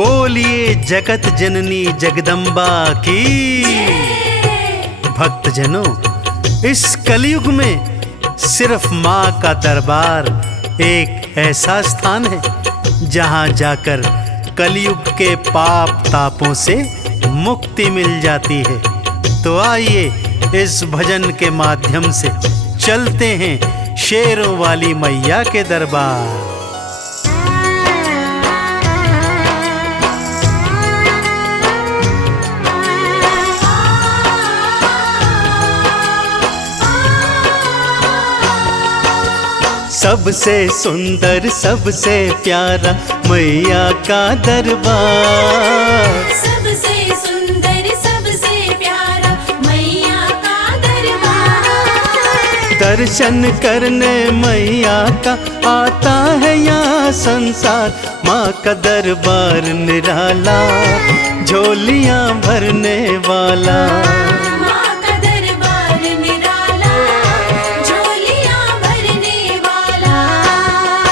बोलिए जगत जननी जगदम्बा की। भक्तजनों, इस कलयुग में सिर्फ माँ का दरबार एक ऐसा स्थान है जहाँ जाकर कलयुग के पाप तापों से मुक्ति मिल जाती है। तो आइए इस भजन के माध्यम से चलते हैं शेरों वाली मैया के दरबार। सबसे सुंदर सबसे प्यारा मैया का दरबार। सबसे सुंदर सबसे प्यारा मैया का दरबार। दर्शन करने मैया का आता है यहाँ संसार। माँ का दरबार निराला, झोलियाँ भरने वाला।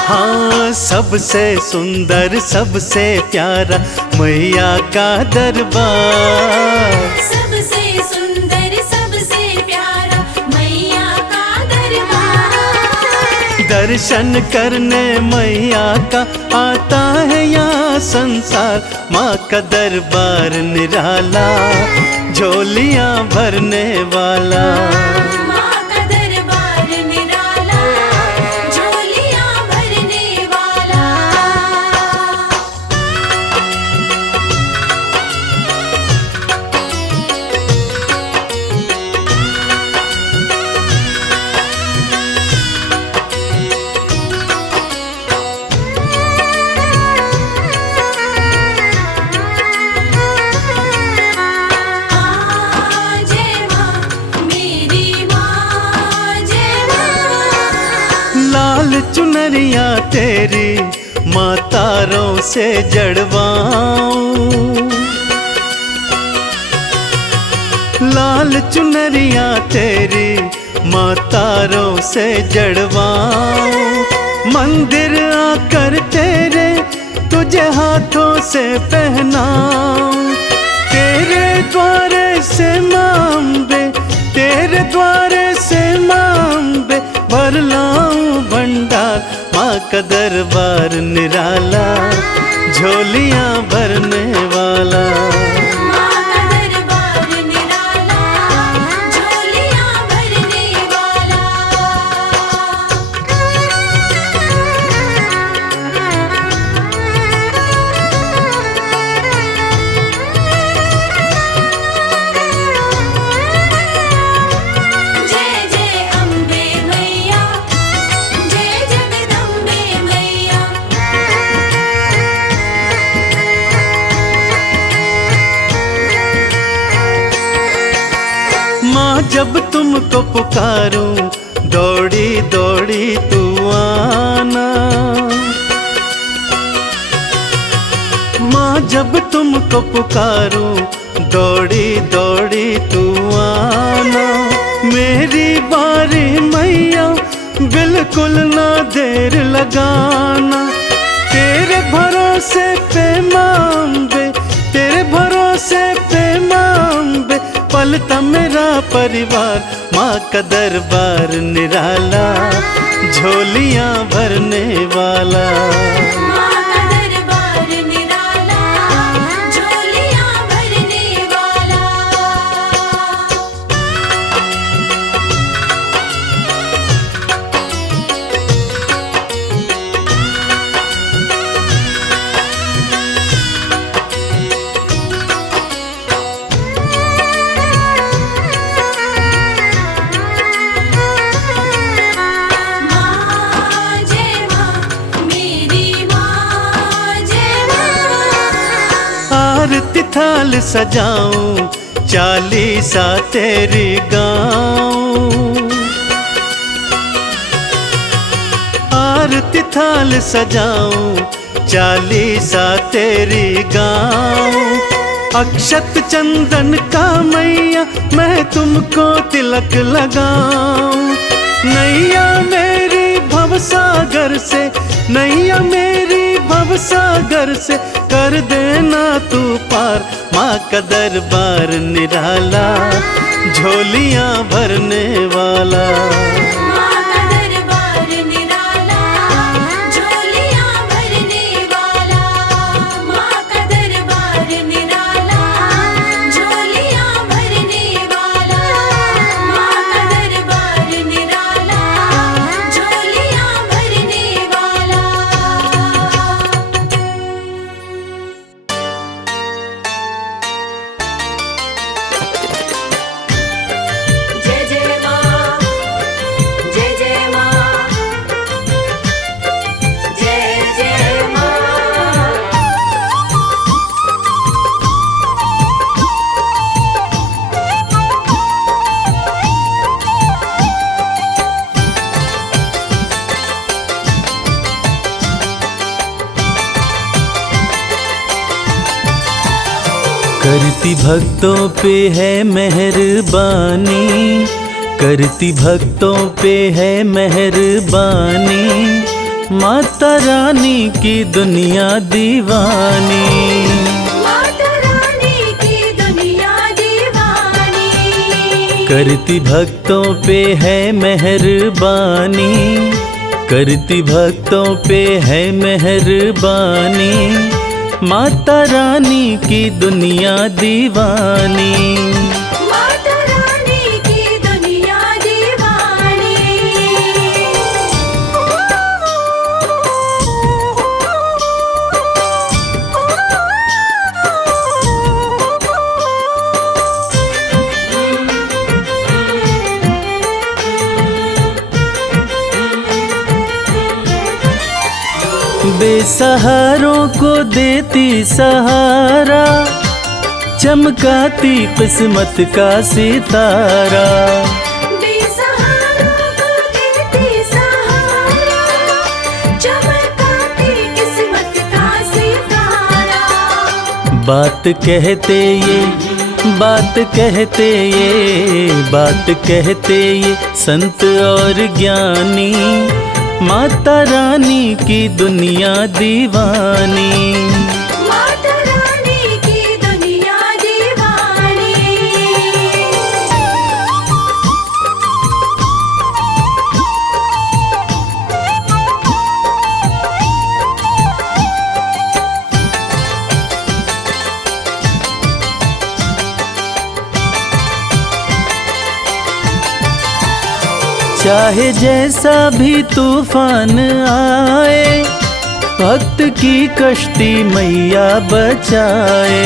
हाँ, सबसे सुंदर सबसे प्यारा मैया का दरबार। सबसे सुंदर सबसे प्यारा मैया का दरबार। दर्शन करने मैया का आता है यहाँ संसार। माँ का दरबार निराला, झोलियाँ भरने वाला। लाल चुनरिया तेरी माँ तारों से जड़वाऊं। लाल चुनरिया तेरी माँ तारों से जड़वाऊं। मंदिर आकर तेरे तुझे हाथों से पहनाऊं। तेरे द्वारे से माँ अम्बे, तेरे द्वारे से माँ अम्बे भर लाऊं भंडार। माँ का दरबार निराला, झोलियाँ भरने वाला। माँ का दरबार निराला, झोलियाँ भरने वाला। जय जय अम्बे मैया, जय जगदम्बे मैया। माँ जब तुमको पुकारूं, दौड़ी दौड़ी तू आना। माँ जब तुमको पुकारूं, दौड़ी दौड़ी तू आना। मेरी बारी मैया, बिल्कुल ना देर लगाना। तेरे भरोसे पे माँ अम्बे, तेरे भरोसे पे माँ अम्बे पलता मेरा परिवार। माँ का दरबार निराला, झोलियाँ भरने वाला। माँ का दरबार निराला, झोलियाँ भरने वाला। माँ जय माँ, मेरी माँ जय माँ। आरती थाल सजाऊं, चालीसा तेरी गाऊं। आरती थाल सजाऊं, चालीसा तेरी गाऊं। अक्षत चंदन का मैया मैं तुमको तिलक लगाऊं। नैया मेरी भवसागर से, नैया मेरी भव सागर से कर देना तू पार। माँ का दरबार निराला, झोलियाँ भरने वाला। माँ का दरबार निराला, झोलियाँ भरने वाला। माँ का दरबार निराला, झोलियाँ भरने वाला। माँ का दरबार निराला, झोलियाँ भरने वाला। जय जय माँ, जय जय माँ, जय जय माँ। करती भक्तों पे है मेहरबानी, करती भक्तों पे है मेहरबानी। माता रानी की दुनिया दीवानी, माता रानी की दुनिया दीवानी। करती भक्तों पे है मेहरबानी, करती भक्तों पे है मेहरबानी। माता रानी की दुनिया दीवानी। माता रानी की दुनिया दीवानी। बेसहारों को देती सहारा, चमकाती किस्मत का सितारा। बेसहारों को देती सहारा, चमकाती किस्मत का सितारा। बात कहते ये, बात कहते ये, बात कहते ये संत और ज्ञानी। माता रानी की दुनिया दीवानी, माता रानी की दुनिया दीवानी। चाहे जैसा भी तूफान आए, भक्त की कश्ती मैया बचाए।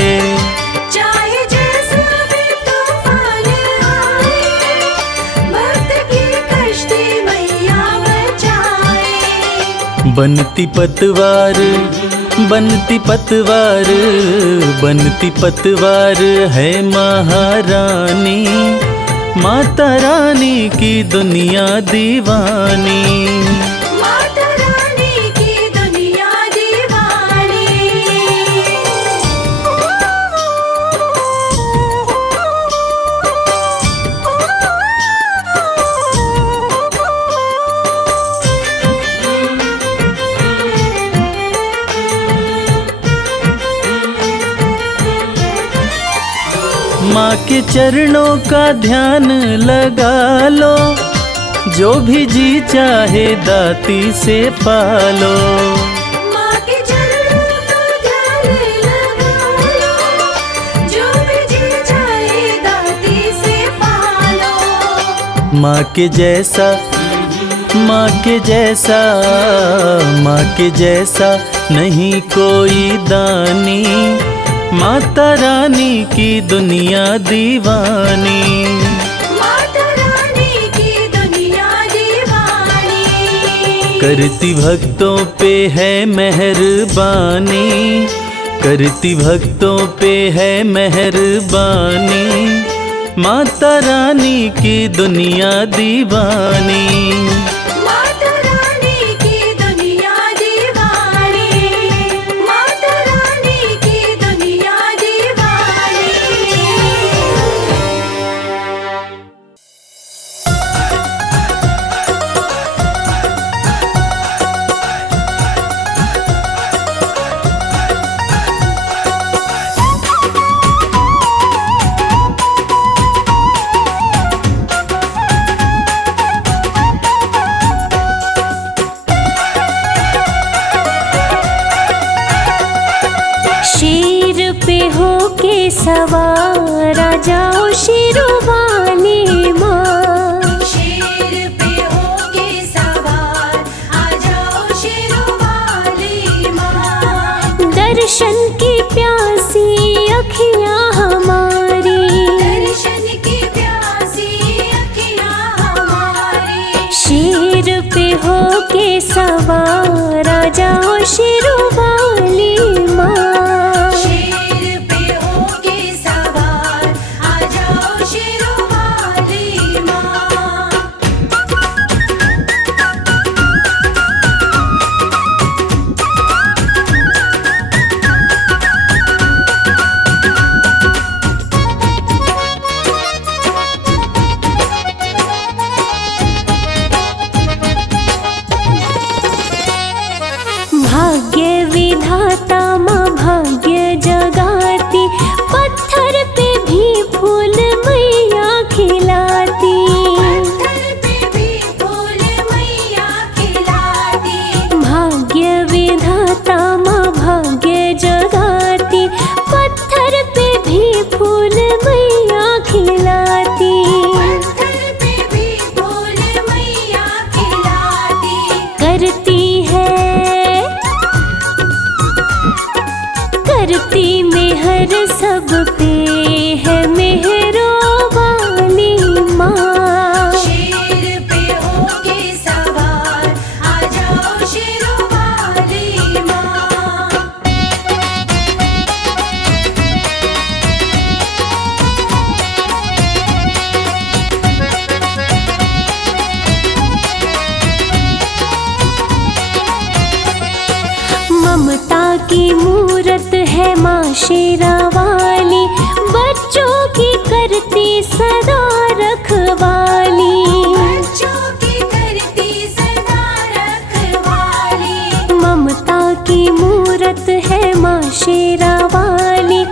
चाहे जैसा भी तूफान आए, भक्त की कश्ती मैया बचाए। बनती पतवार, बनती पतवार, बनती पतवार है महारानी। माता रानी की दुनिया दीवानी, माता रानी की दुनिया दीवानी। माँ के चरणों का ध्यान लगा लो, जो भी जी चाहे दाती से पालो। माँ के चरणों का ध्यान लगा लो, जो भी जी चाहे दाती से पालो। माँ के जैसा, माँ के जैसा, माँ के जैसा नहीं कोई दानी। माता रानी की दुनिया दीवानी, माता रानी की दुनिया दीवानी। करती भक्तों पे है मेहरबानी, करती भक्तों पे है मेहरबानी। माता रानी की दुनिया दीवानी, माता रानी की दुनिया दीवानी। माता रानी की दुनिया दीवानी। के सवार आ जाओ शेरोवाली माँ। शेर पे होके सवार आ जाओ शेरोवाली माँ। दर्शन की प्यासी अखियाँ हमारी, दर्शन की प्यासी अखियाँ हमारी। शेर पे होके सवार आ जाओ शेरोवाली माँ। शेर पे होके सवार आ जाओ शेरोवाली माँ। भाग्य विधाता माँ भाग्य जगाती, पत्थर पे भी फूल मैया खिलाती। पत्थर पे भी फूल मैया खिलाती। भाग्य विधाता माँ भाग्य जगाती, पत्थर पे भी फूल मैया खिलाती। पत्थर पे भी फूल मैया खिलाती। करती मेहर सब पे है मेहरो वाली माँ। शेर पे होके सवार आ जाओ शेरोवाली माँ। ममता की मूरत है माँ शेरावाली, बच्चों की करती सदा रखवाली। बच्चों की करती सदा रखवाली। ममता की मूरत है माँ शेरावाली,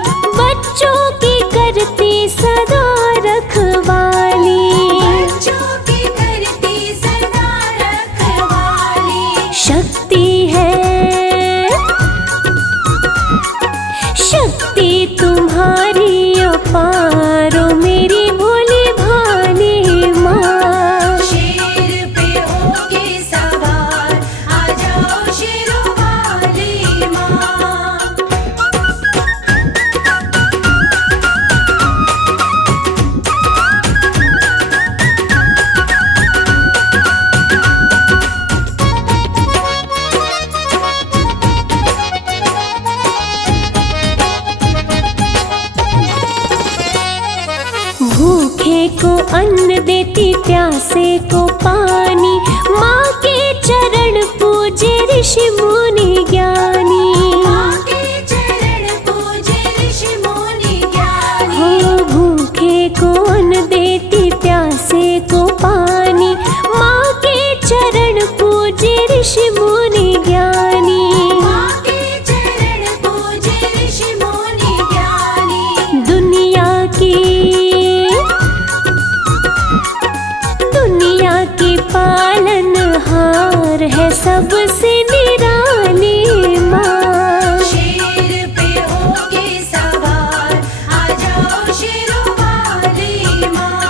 बच्चों की करती सदा रखवाली। बच्चों की करती सदा रखवाली। शक्ति है शक्ति तुम्हारी अपार ओ मेरी भोली भाली माँ। शेर पे होके सवार आ जाओ शेरोवाली माँ। भूखे को अन्न देती, प्यासे को पानी, माँ के चरण पूजे ऋषि मुनि ज्ञानी। माँ के चरण पूजे ऋषि मुनि ज्ञानी। हो भूखे को अन्न देती, प्यासे को पानी, माँ के चरण पूजे ऋषि मुनि ज्ञानी। माँ के चरण पूजे ऋषि मुनि ज्ञानी। दुनिया की पालनहार है सबसे निराली माँ। शेर पे होके सवार आ जाओ शेरोवाली माँ।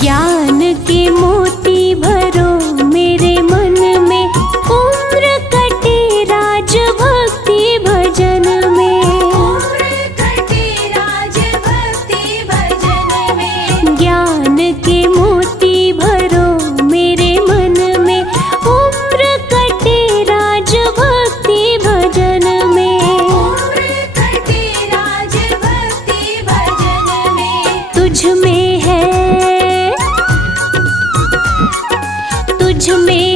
ज्ञान के मोती भरो मेरे मन में, उम्र कटे राज भक्ति भजन में। उम्र कटे राज भक्ति भजन में। ज्ञान के मोती भरो मेरे मन में, उम्र कटे राज भक्ति भजन में। उम्र कटे राज भक्ति भजन में। तुझ में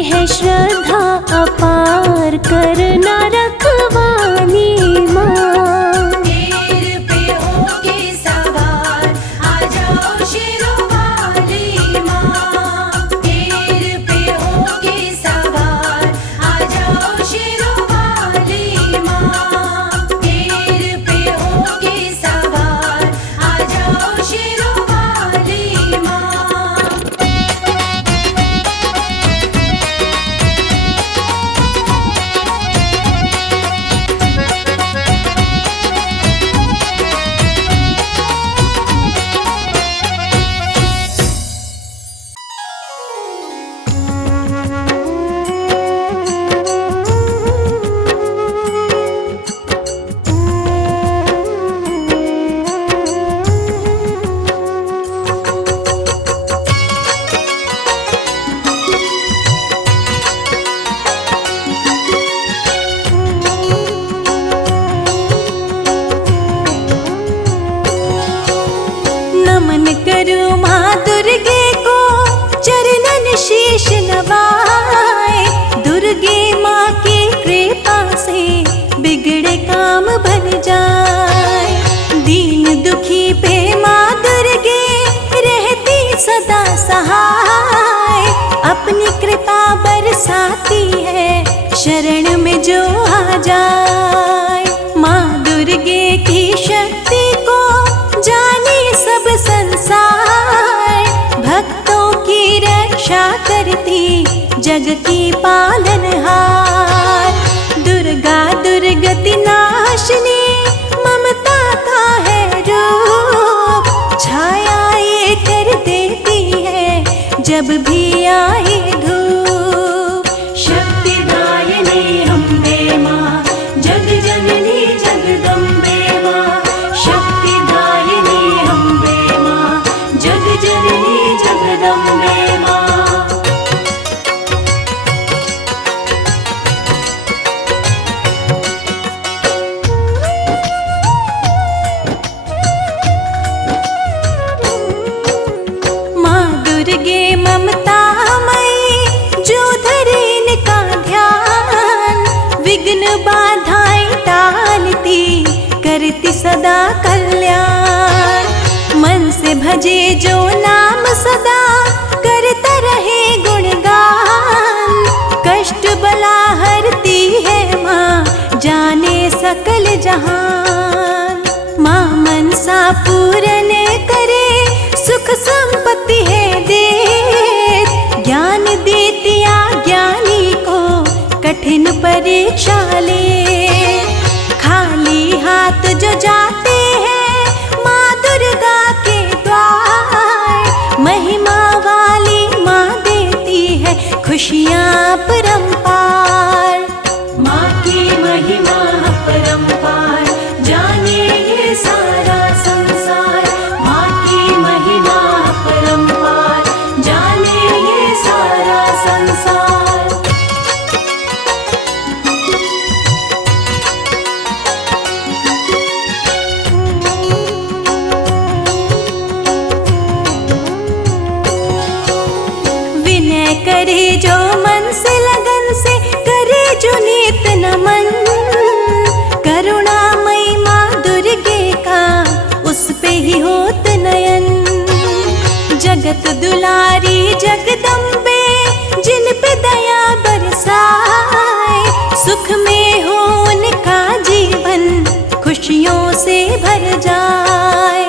है श्रद्धा अपार, करना रखवाली माँ। शेर पे होके सवार आ जाओ शेरोवाली माँ। शेर पे होके सवार आ जाओ शेरोवाली माँ। शेर पे होके सवार आ बरसाती है, शरण में जो आ जाए। माँ दुर्गे की शक्ति को जाने सब संसार, भक्तों की रक्षा करती जग की पालनहार। दुर्गा दुर्गति नाशिनी, ममता का है रूप, छाया ये कर देती है जब भी आए धूप। शक्तिदायिनी अम्बे माँ, जग जननी जगदम्बे माँ। शक्तिदायिनी अम्बे माँ, जग जननी जगदम्बे माँ। दुर्गे ममता मई, जो धरे इनका ध्यान, विघ्न बाधाएं टालती करती सदा कल्याण। मन से भजे जो नाम सदा, करता रहे गुणगान। कष्ट बला हरती है माँ, जाने सकल जहान। माँ मनसा पूरन करे, सुख संपत्ति है दे, ज्ञान देती ज्ञानी को कठिन परीक्षा ले। खाली हाथ जो जाते हैं माँ दुर्गा के द्वार, महिमा वाली माँ देती है खुशियाँ परंपार। माँ की महिमा परंपार, जाने ये सारा संसार। माँ की महिमा परंपार, जाने ये सारा संसार। विनय करे जो मन से लगन से, करे जो नित नमन। करुणामयी माँ दुर्गे का उस पे ही होत नयन। जगत दुलारी जगदम्बे, जिन पे दया बरसाए, सुख में हो उनका जीवन, खुशियों से भर जाए।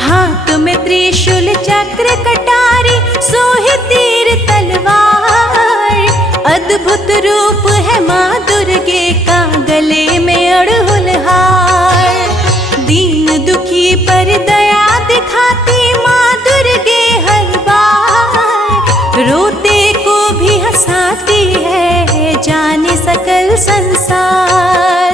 हाथ में त्रिशूल चक्र कटारी, सोहे तीर तलवार। अद्भुत रूप है माँ दुर्गे का, गले में अड़हुल हार। दीन दुखी पर दया दिखाती माँ दुर्गे हर बार। रोते को भी हंसाती है, जाने सकल संसार।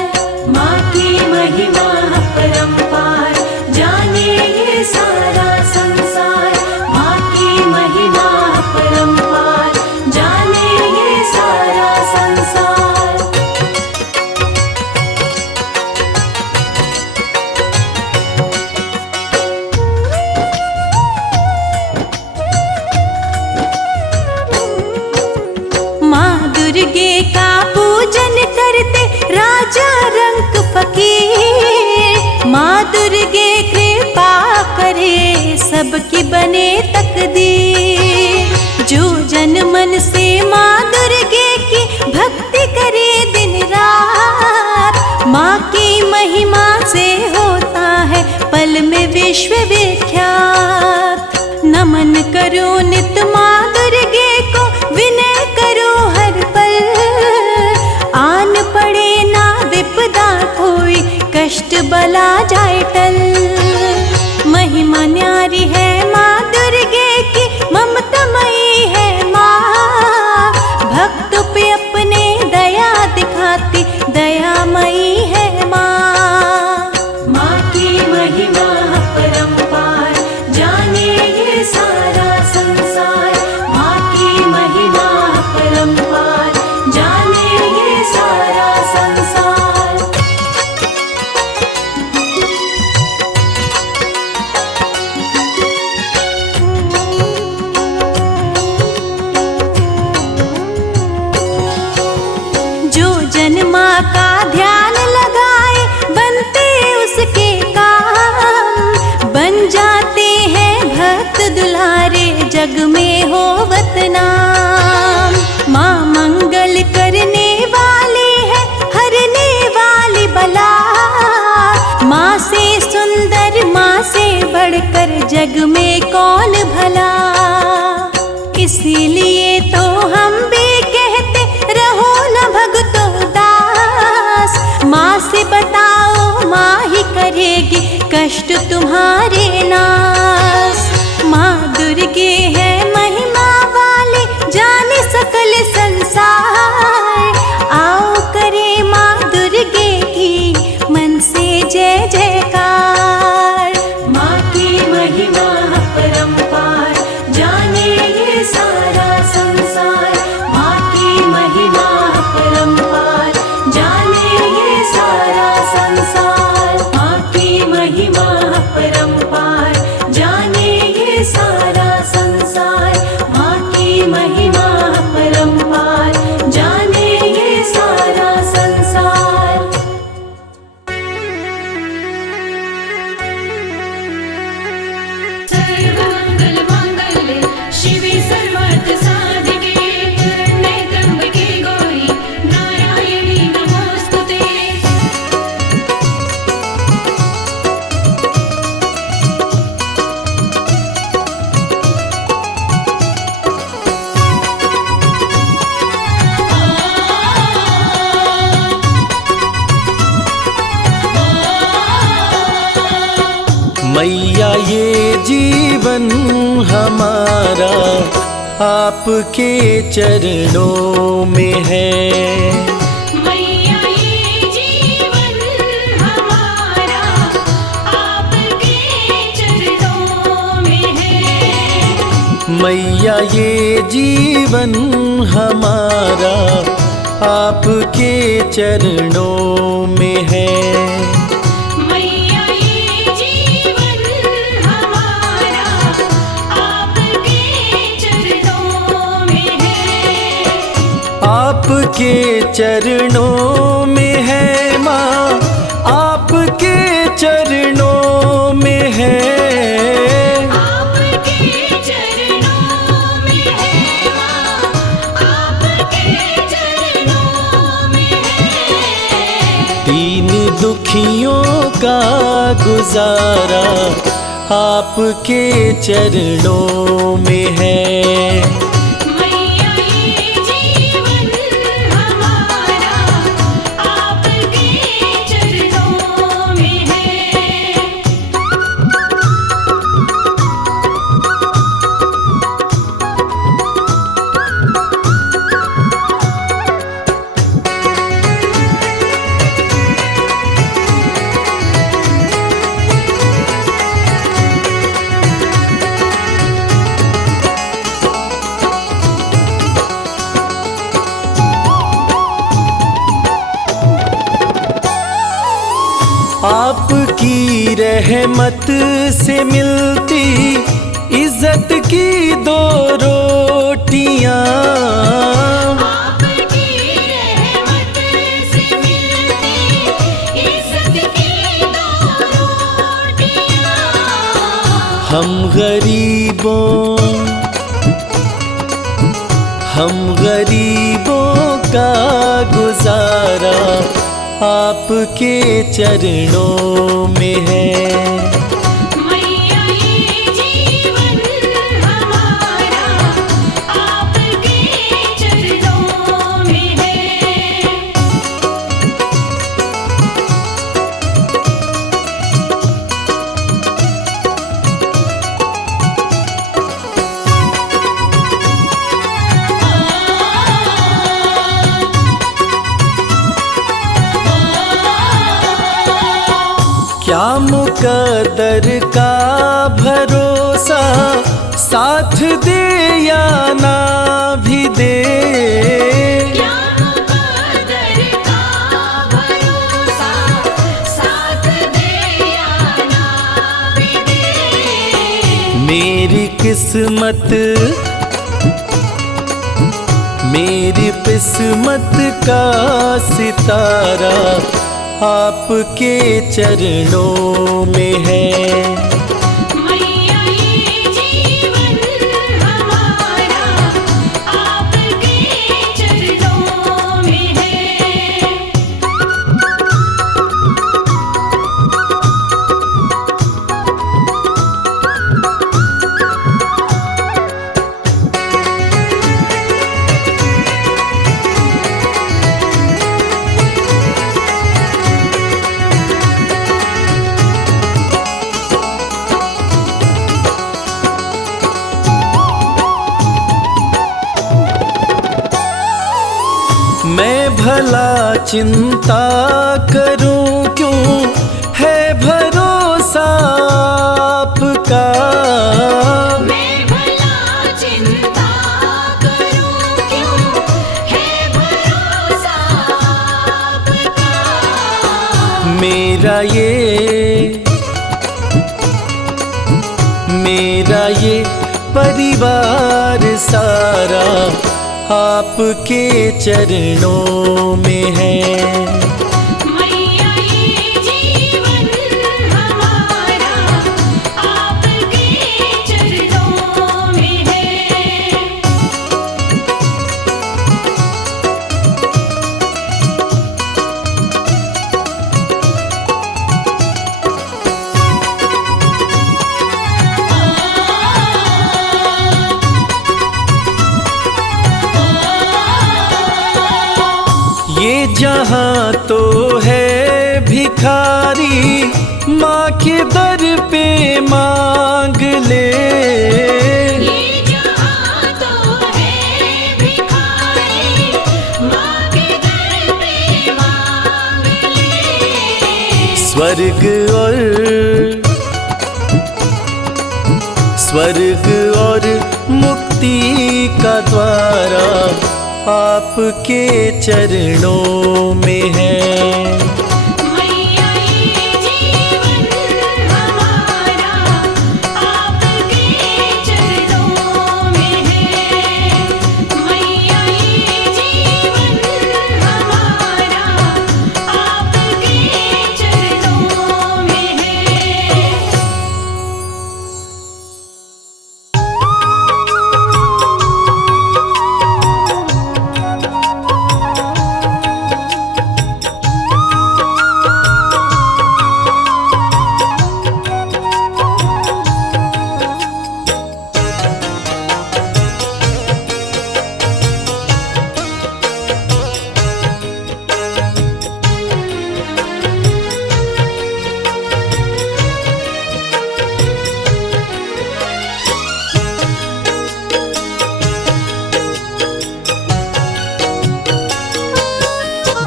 माँ की महिमा परंपार, जाने ये सारा संसार। माँ की महिमा परंपार, जाने ये सारा संसार। माँ दुर्गे का पूजन करते राजा रंक फकीर। माँ दुर्गे कृपा करे, सबकी बने तकदीर। जो जन मन से माँ दुर्गे की भक्ति करे दिन रात, माँ की महिमा से होता है पल में विश्व विख्यात। नमन करो नित माँ दुर्गे को, विनय करो हर पल। आन पड़े ना विपदा कोई, कष्ट बला जाए टल। महिमा न्यारी है माँ दुर्गे की, संसार। आओ करे माँ दुर्गे की मन से जय जयकार। माँ की महिमा परंपार, जाने ये सारा संसार। माँ की महिमा परंपार, जाने ये सारा संसार। माँ की महिमा परंपार, जाने ये सारा संसार। माँ की महिमा परंपार, जाने ये सारा संसार। सर्वमंगल मांगल्ये शिवे सर्वार्थ साधिके, त्र्यंबके गौरी नारायणी नमोस्तुते। मैया ये जीवन हमारा आपके चरणों में है। मैया ये जीवन हमारा आपके चरणों में है। मैया ये जीवन हमारा आपके चरणों में है। मैया ये जीवन हमारा आपके चरणों में है। आपके चरणों में है माँ, आपके चरणों में है। आपके चरणों में है माँ, आपके चरणों में है। दीन दुखियों का गुजारा आपके चरणों में है। मैया ये जीवन हमारा आपके चरणों में है। आपकी रहमत से मिलती इज्जत की दो रोटियां। आपकी रहमत से मिलती इज्जत की दो रोटियां। हम गरीबों का गुजारा आपके चरणों में है। मैया ये जीवन हमारा आपके चरणों में है। क्या मुकद्दर का भरोसा साथ दे या ना भी दे। क्या मुकद्दर का भरोसा साथ दे या ना भी दे। मेरी किस्मत का सितारा आपके चरणों में है। मैया ये जीवन हमारा आपके चरणों में है। मैं भला चिंता करूं क्यों है भरोसा आपका। मैं भला चिंता करूं क्यों है भरोसा आपका। मेरा ये परिवार सारा आपके चरणों में है। मैया ये जीवन हमारा आपके चरणों में है। ये जहाँ तो है भिखारी माँ के दर पे मांग ले। ये जहाँ तो है भिखारी माँ के दर पे मांग ले। स्वर्ग और मुक्ति का द्वारा आपके चरणों में है। मैया ये जीवन हमारा आपके चरणों में है। मैया ये जीवन हमारा आपके चरणों में है।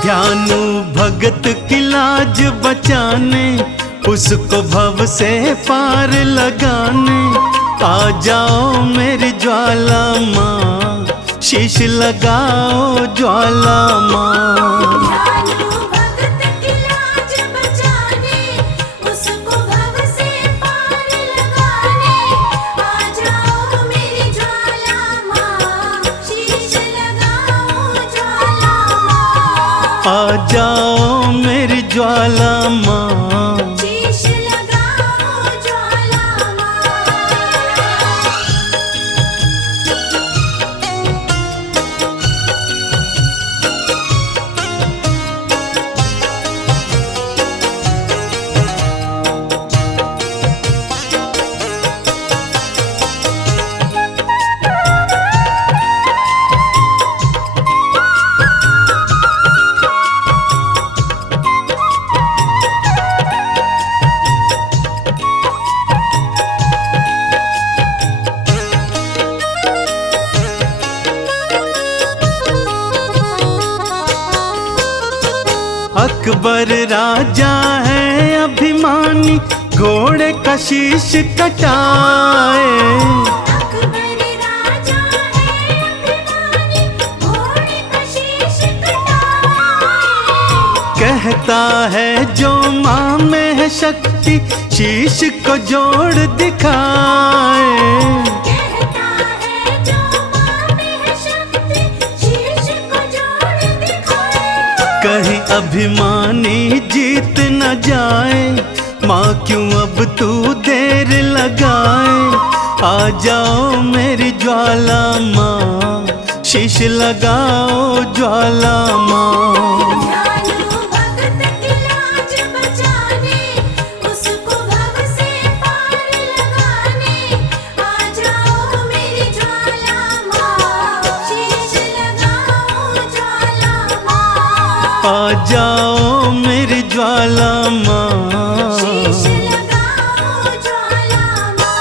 ध्यानु भगत की लाज बचाने, उसको भव से पार लगाने। आ जाओ मेरी ज्वाला माँ, शीश लगाओ ज्वाला माँ। ध्यानु भगत की लाज बचाने, उसको भव से पार लगाने। आ जाओ मेरी ज्वाला माँ, शीश लगाओ ज्वाला माँ। आ जाओ मेरी ज्वाला माँ, शीश लगाओ ज्वाला माँ। अकबर राजा है अभिमानी, घोड़े का शीश कटाए। अकबर राजा है अभिमानी, घोड़े का शीश कटाए। कहता है जो माँ में है शक्ति, शीश को जोड़ दिखाए। कहता है जो माँ में है शक्ति, शीश को जोड़ दिखाए। कहीं अभिमानी जीत न जाए, माँ क्यों अब तू देर लगाए। आ जाओ मेरी ज्वाला माँ, शीश लगाओ ज्वाला माँ। ध्यानु भगत की लाज बचाने, उसको भव से पार लगाने। आ जाओ मेरी ज्वाला माँ, शीश लगाओ ज्वाला माँ। आ जाओ मेरी ज्वाला माँ, शीश लगाओ ज्वाला माँ।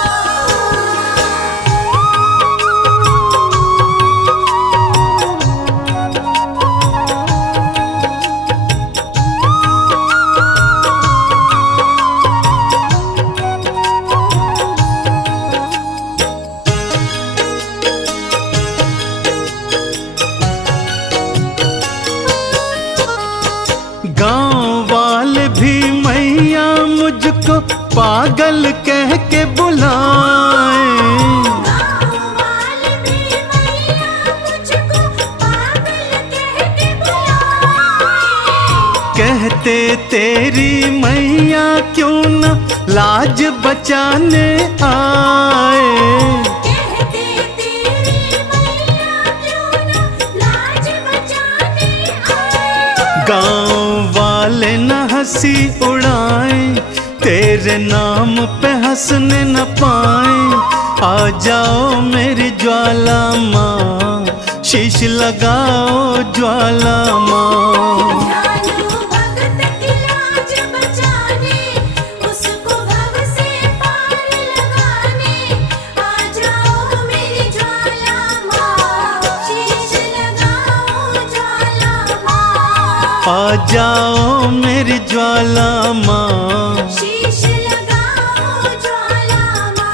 पागल कह के बुलाएं। गाँव वाले भी मैया मुझको पागल कह के बुलाए। कहते तेरी मैया क्यों न लाज बचाने आए। कहते तेरी मैया क्यों न लाज बचाने आए। गाँव वाले न हंसी उड़ाए, तेरे नाम पे हंसने न पाए। आ जाओ मेरी ज्वाला माँ, शीश लगाओ ज्वाला माँ। जालू भगत की लाज बचाने, उसको भव से पार लगाने। आ जाओ मेरी ज्वाला माँ, शीश लगाओ ज्वाला माँ। आ जाओ मेरी ज्वाला माँ। शीश लगाओ ज्वाला माँ।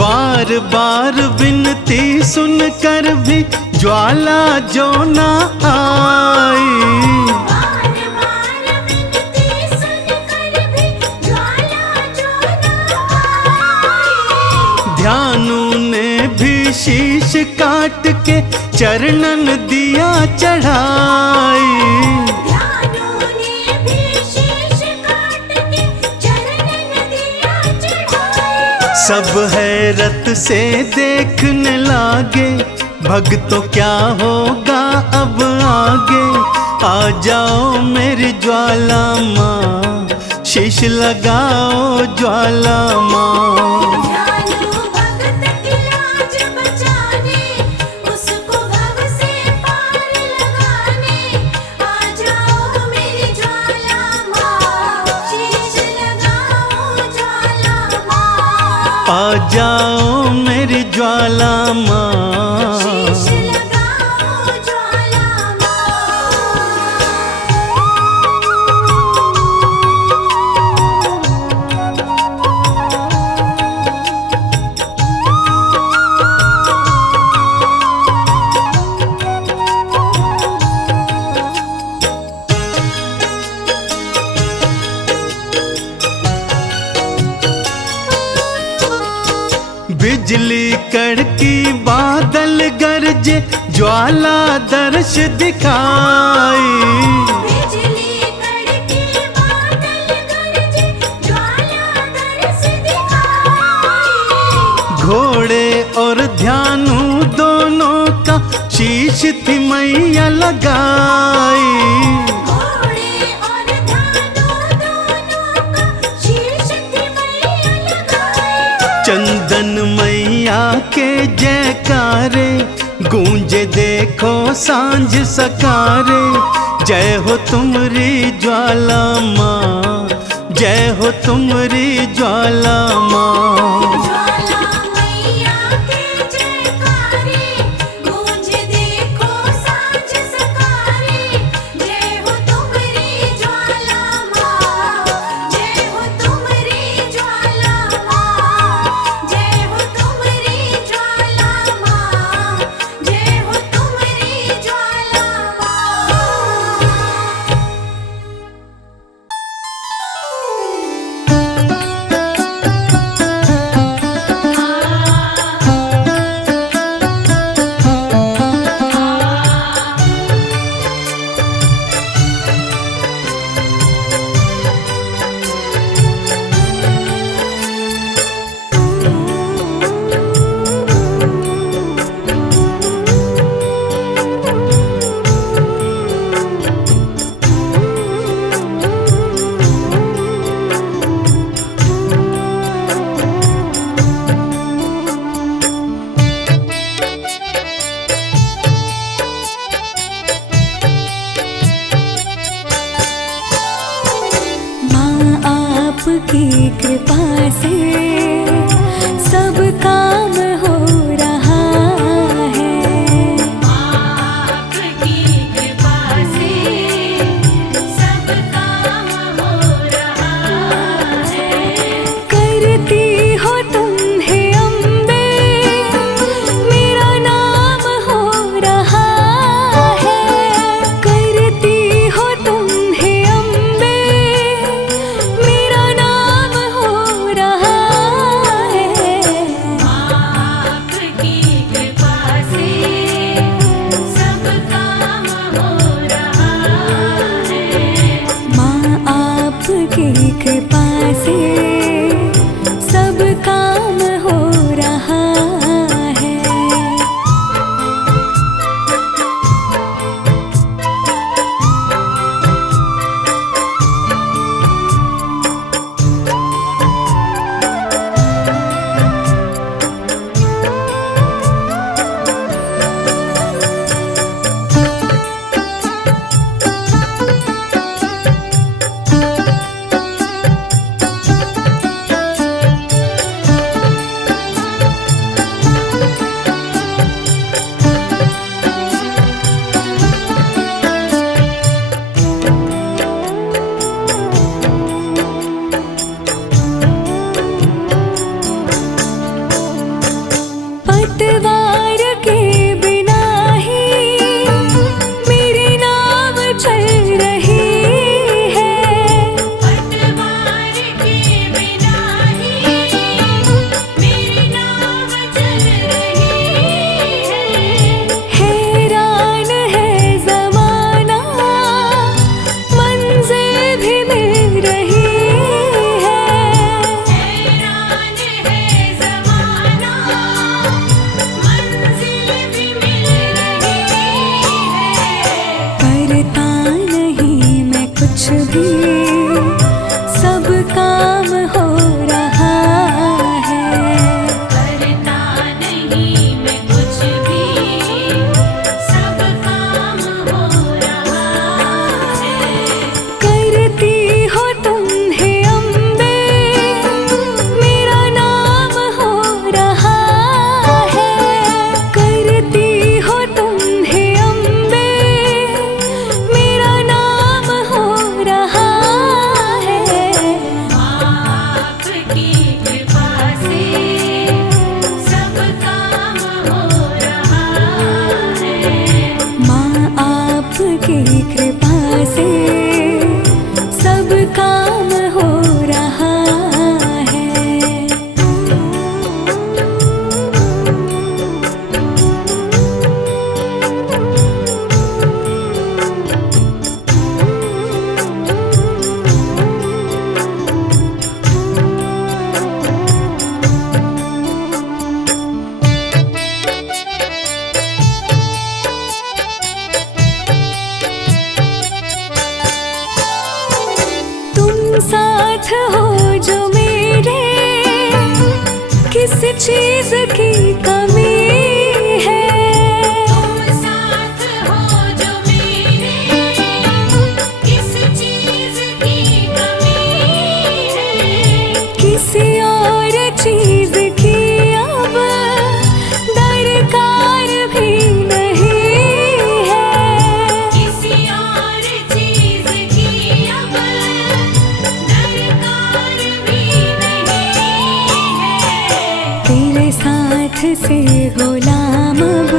बार बार विनती सुनकर भी ज्वाला जो न आई। बार बार विनती सुनकर भी ज्वाला जो न आई। ध्यानु ने भी शीश काट के चरणन दिया चढ़ाई। ध्यानु ने भी शीश काट के चरणन दिया चढ़ाई। सब हैरत से देखने लागे, भक्तों क्या होगा अब आगे। आ जाओ मेरी ज्वाला माँ, शीश लगाओ ज्वाला माँ। जालू भगत की लाज बचाने, उसको भव से पार लगाने। आ जाओ मेरी ज्वाला माँ, शीश लगाओ ज्वाला माँ। आ जाओ मेरी ज्वाला माँ। शीश लगाओ ज्वाला माँ। बिजली कड़की बादल गरजे, ज्वाला दर्श दिखाई। बिजली कड़की बादल गरजे, ज्वाला दर्श दिखाई। घोड़े और ध्यानु दोनों का शीश थी मैया लगाई। घोड़े और ध्यानु दोनों का शीश थी मैया लगाई। चंदन मैया के जयकारे गूंजे देखो सांझ सकारे। जय हो तुमरी ज्वाला माँ, जय हो तुमरी ज्वाला माँ। ज्वाला मैया के जयकारे, गूंज देखो सांझ सकारे। जय हो तुमरी ज्वाला माँ, जय हो तुमरी ज्वाला माँ। जय हो तुमरी ज्वाला माँ, जय हो तुमरी ज्वाला माँ। कृपा से सब काम हो रहा है। आपकी कृपा से सब काम हो रहा है। करती हो तुम हे अम्बे, मेरा नाम हो रहा है। करती हो तुम हे अम्बे, मेरा नाम हो रहा है। आपकी कृपा से सब काम हो रहा है। माँ आपकी कृपा से सब काम हो रहा है। पतवार के बिना ही मेरी नाव चल रही है। पतवार के बिना ही मेरी नाव चल रही है। हैरान है ज़माना, मंजिल भी मिल रही है। हैरान है ज़माना, मंजिल भी मिल रही है। करता नहीं मैं कुछ भी, सब काम हो रहा है। करता नहीं मैं कुछ भी, सब काम हो रहा है। करती हो तुम हे अम्बे, मेरा नाम हो रहा है। करती हो तुम हे अम्बे, मेरा नाम हो रहा है। आपकी कृपा से सब काम हो रहा है। माँ आपकी कृपा से सब काम हो रहा है। तुम साथ हो जो मेरे, किस चीज की कमी है। तुम साथ हो जो मेरे, किस चीज़ की कमी है। किसी और चीज की अब दरकार भी नहीं है। किसी और चीज़ की अब दरकार भी नहीं है। तेरे साथ से गुलाम अब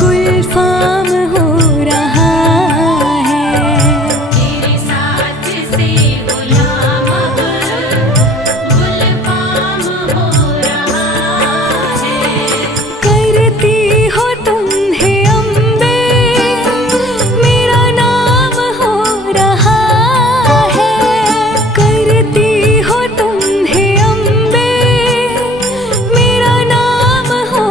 गुलफाम हो रहा है। तेरे साथ से गुलाम अब गुलफाम हो रहा है। करती हो तुम हे अम्बे, मेरा नाम हो रहा है। करती हो तुम हे अम्बे, मेरा नाम हो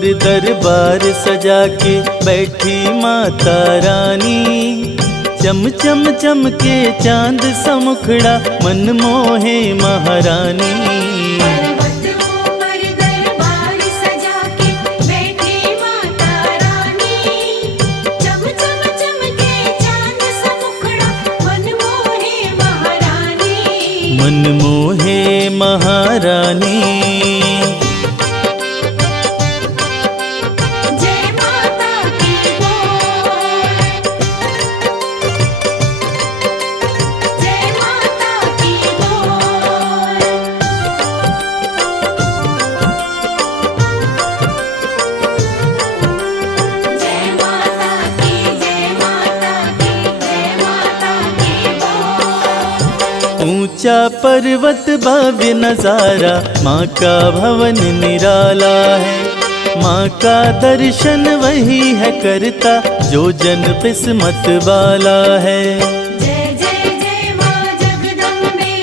ऊपर दरबार सजा के बैठी माता रानी। चम चम चमके चांद समुखड़ा मन मोहे महारानी। पर्वत ऊपर दरबार सजा के बैठी माता रानी। चम चम चमके चांद सा मुखड़ा मन मोहे महारानी। मन मोहे महारानी। जय माता की बोल, जय माता की बोल। जय माता की, जय माता की, जय माता की बोल। ऊंचा पर्वत भव्य नजारा, माँ का भवन निराला है। माँ का दर्शन वही है करता जो जन किस्मत वाला है। जय जय जय माँ जगदम्बे,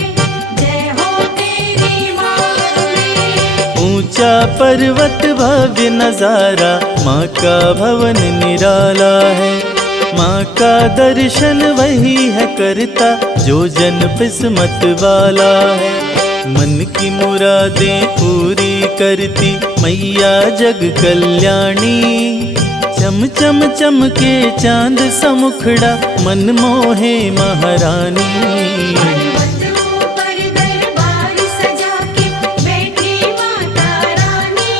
जय हो तेरी माँ। ऊंचा पर्वत भव्य नजारा, माँ का भवन निराला है। माँ का दर्शन वही है करता जो जन किस्मत वाला है। मन की मुरादें पूरी करती मैया जग कल्याणी। चम चम चमके चांद समुखड़ा मन मोहे महारानी। पर्वत ऊपर दरबार सजा के बैठी माता रानी।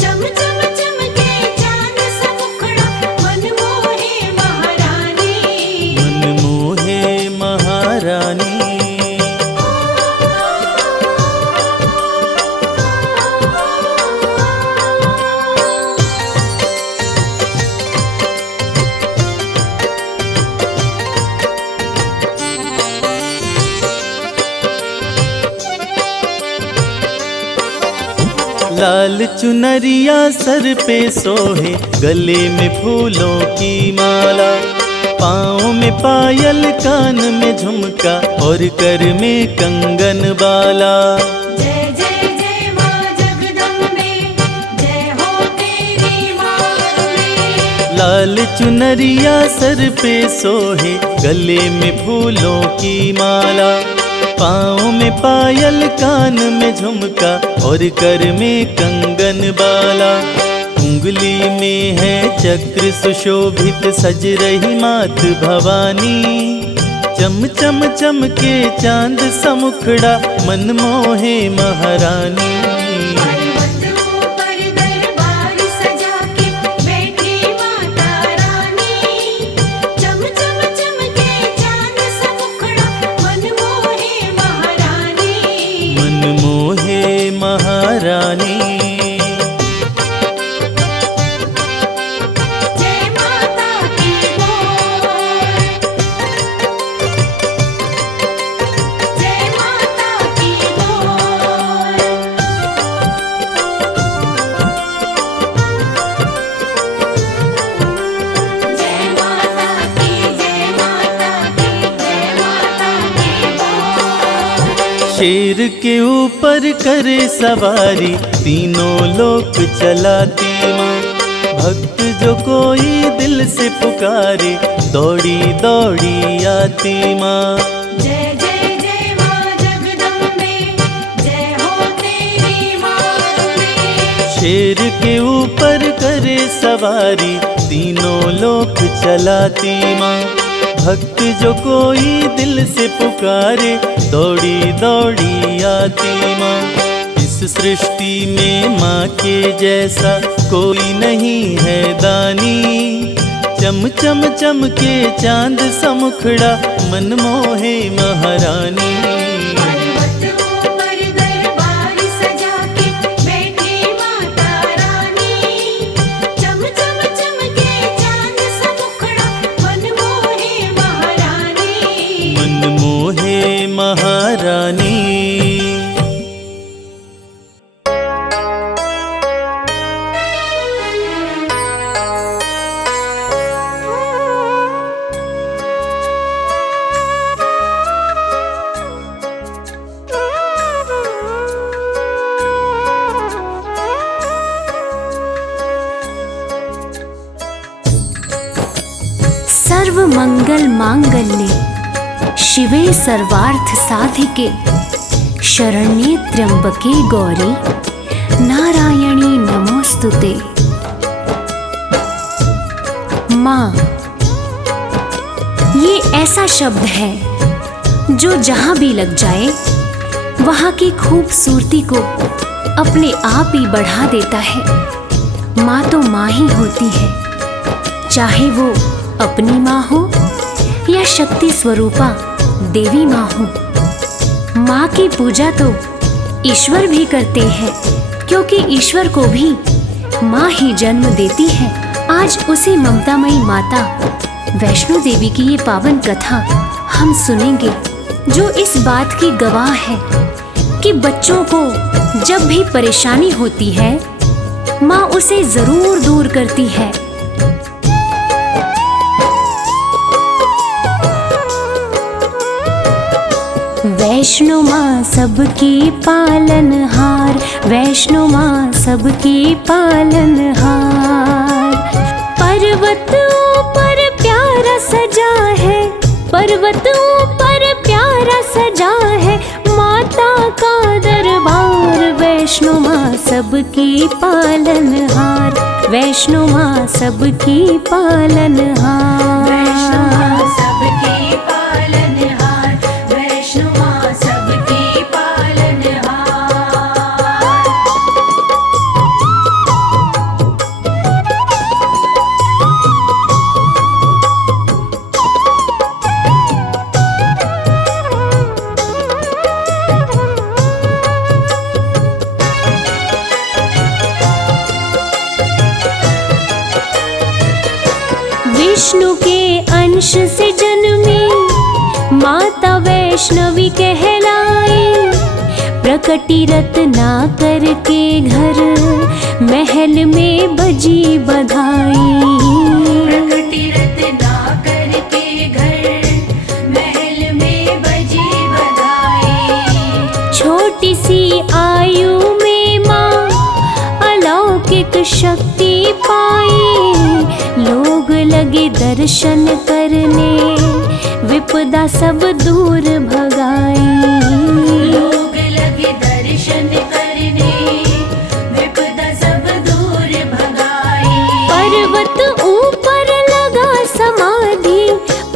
चम चम चमके चांद सा मुखड़ा मन मोहे महारानी। मन मोहे महारानी। लाल चुनरिया सर पे सोहे, गले में फूलों की माला। पाँव में पायल, कान में झुमका और कर में कंगन बाला। जय जय जय माँ जगदम्बे, जय हो तेरी माँ। लाल चुनरिया सर पे सोहे, गले में फूलों की माला। पाँव में पायल, कान में झुमका और कर में कंगन बाला। उंगली में है चक्र सुशोभित, सज रही मात भवानी। चम चम चमके चांद समुखड़ा मन मोहे महारानी। पर्वत ऊपर दरबार सजा के बैठी माता रानी। चम चम चमके चांद सा मुखड़ा मन मोहे महारानी। मन मोहे महारानी। जय माता की बोल, जय माता की बोल। जय माता की, जय माता की, जय माता की बोल। शेर के ऊपर करे सवारी, तीनों लोक चलाती माँ। भक्त जो कोई दिल से पुकारे, दौड़ी दौड़ी आती माँ। जय जय जय माँ जगदम्बे, जय हो तेरी माँ। शेर के ऊपर करे सवारी, तीनों लोक चलाती माँ। भक्त जो कोई दिल से पुकारे, दौड़ी दौड़ी आती माँ। इस सृष्टि में माँ के जैसा कोई नहीं है दानी। चम चम चमके चांद समुखड़ा मन मोहे महारानी। पर्वत ऊपर दरबार सजा के बैठी माता रानी। चम चम चमके चांद सा मुखड़ा मन मोहे महारानी। मन मोहे महारानी। सर्व मंगल मांगल्ये शिवे सर्वार्थ साधिके शरण्ये त्र्यंबके गौरी नारायणी नमोस्तुते। माँ, ये ऐसा शब्द है जो जहां भी लग जाए वहां की खूबसूरती को अपने आप ही बढ़ा देता है। माँ तो माँ ही होती है, चाहे वो अपनी माँ हो या शक्ति स्वरूपा देवी माँ हो। माँ की पूजा तो ईश्वर भी करते हैं, क्योंकि ईश्वर को भी माँ ही जन्म देती है। आज उसी ममतामयी माता वैष्णो देवी की ये पावन कथा हम सुनेंगे, जो इस बात की गवाह है कि बच्चों को जब भी परेशानी होती है माँ उसे जरूर दूर करती है। वैष्णो माँ सबकी पालनहार, वैष्णो माँ सबकी पालनहार। पर्वत ऊपर प्यारा सजा है, पर्वत ऊपर प्यारा सजा है माता का दरबार। वैष्णो माँ सबकी पालनहार, वैष्णो माँ सबकी पालनहार। वैष्णो माँ सबकी पालनहार, वैष्णो माँ सबकी पालनहार। विष्णु के अंश से जन्मी माता वैष्णवी कहलाई। प्रकटी रत्नाकर के घर महल में बजी बधाई। प्रकटी रत्नाकर के घर महल में बजी बधाई। छोटी सी आयु में माँ अलौकिक शक्ति पाई। लोग लगे दर्शन करने विपदा सब दूर भगाई। लोग लगे दर्शन करने विपदा सब दूर भगाई। पर्वत ऊपर लगा समाधि,